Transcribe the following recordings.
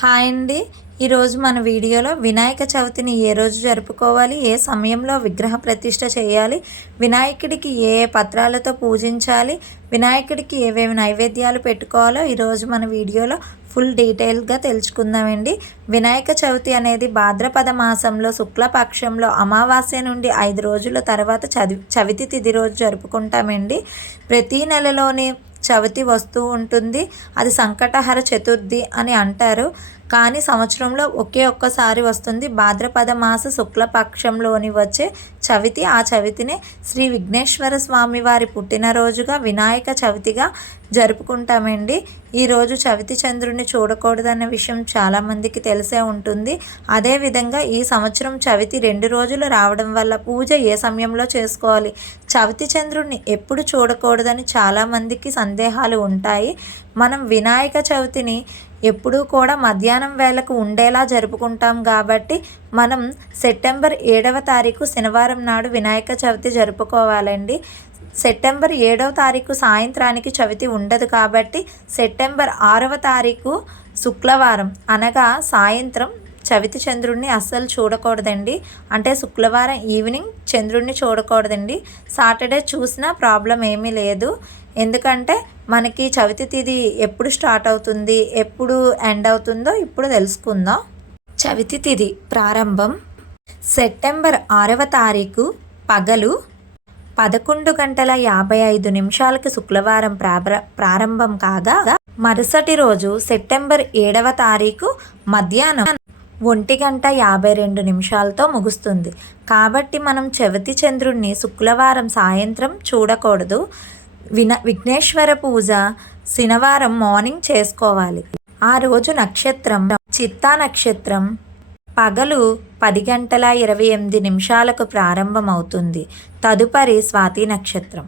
Hi అండి. ఈరోజు మన వీడియోలో వినాయక చవితిని ఏ రోజు జరుపుకోవాలి, ఏ సమయంలో విగ్రహ ప్రతిష్ఠ చేయాలి, వినాయకుడికి ఏ ఏ పత్రాలతో పూజించాలి, వినాయకుడికి ఏవేవి నైవేద్యాలు పెట్టుకోవాలో ఈరోజు మన వీడియోలో ఫుల్ డీటెయిల్గా తెలుసుకుందామండి. వినాయక చవితి అనేది భాద్రపద మాసంలో శుక్లపక్షంలో అమావాస్య నుండి 5 రోజుల తర్వాత చవితి తిథి రోజు జరుపుకుంటామండి. ప్రతీ నెలలోని చవితి వస్తూ ఉంటుంది. అది సంకటహర చతుర్థి అని అంటారు. కానీ సంవత్సరంలో ఒక్కసారి వస్తుంది. భాద్రపద మాస శుక్లపక్షంలోని వచ్చే చవితి. ఆ చవితినే శ్రీ విఘ్నేశ్వర స్వామి వారి పుట్టినరోజుగా వినాయక చవితిగా జరుపుకుంటామండి. ఈరోజు చవితి చంద్రుడిని చూడకూడదన్న విషయం చాలామందికి తెలిసే ఉంటుంది. అదేవిధంగా ఈ సంవత్సరం చవితి 2 రోజులు రావడం వల్ల పూజ ఏ సమయంలో చేసుకోవాలి, చవితి చంద్రుడిని ఎప్పుడు చూడకూడదని చాలామందికి సందేహాలు ఉంటాయి. మనం వినాయక చవితిని ఎప్పుడూ కూడా మధ్యాహ్నం వేళకు ఉండేలా జరుపుకుంటాం కాబట్టి మనం సెప్టెంబర్ 7వ తారీఖు శనివారం నాడు వినాయక చవితి జరుపుకోవాలండి. సెప్టెంబర్ 7వ తారీఖు సాయంత్రానికి చవితి ఉండదు కాబట్టి సెప్టెంబర్ 6వ తారీఖు శుక్రవారం అనగా సాయంత్రం చవితి చంద్రుడిని అస్సలు చూడకూడదండి. అంటే శుక్రవారం ఈవినింగ్ చంద్రుడిని చూడకూడదండి. సాటర్డే చూసినా ప్రాబ్లం ఏమీ లేదు. ఎందుకంటే మనకి చవితి తిథి ఎప్పుడు స్టార్ట్ అవుతుంది, ఎప్పుడు ఎండ్ అవుతుందో ఇప్పుడు తెలుసుకుందాం. చవితి తిథి ప్రారంభం సెప్టెంబర్ 6వ తారీఖు పగలు 11:55 శుక్రవారం ప్రారంభం కాగా మరుసటి రోజు సెప్టెంబర్ 7వ తారీఖు మధ్యాహ్నం 1:52 ముగుస్తుంది. కాబట్టి మనం చవితి చంద్రుడిని శుక్రవారం సాయంత్రం చూడకూడదు. విఘ్నేశ్వర పూజ శనివారం మార్నింగ్ చేసుకోవాలి. ఆ రోజు నక్షత్రం చిత్తా నక్షత్రం పగలు 10:28 ప్రారంభమవుతుంది. తదుపరి స్వాతి నక్షత్రం.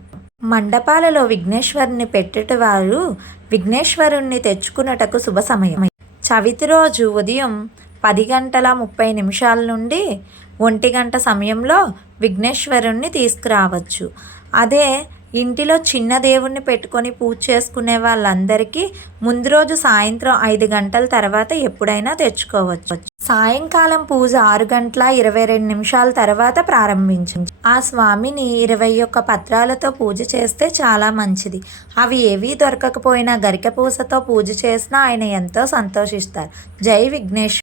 మండపాలలో విఘ్నేశ్వరుని పెట్టేటవారు విఘ్నేశ్వరుణ్ణి తెచ్చుకున్నటకు శుభ సమయం. చవితి రోజు ఉదయం 10:30 నుండి 1 గంట సమయంలో విఘ్నేశ్వరుణ్ణి తీసుకురావచ్చు. అదే ఇంటిలో చిన్న దేవుణ్ణి పెట్టుకొని పూజ చేసుకునే వాళ్ళందరికీ ముందు రోజు సాయంత్రం 5 గంటల తర్వాత ఎప్పుడైనా తెచ్చుకోవచ్చు. సాయంకాలం పూజ 6:22 తర్వాత ప్రారంభించండి. ఆ స్వామిని 21 పత్రాలతో పూజ చేస్తే చాలా మంచిది. అవి ఏవీ దొరకకపోయినా గరిక పూసతో పూజ చేసినా ఆయన ఎంతో సంతోషిస్తారు. జై విఘ్నేశ్వర.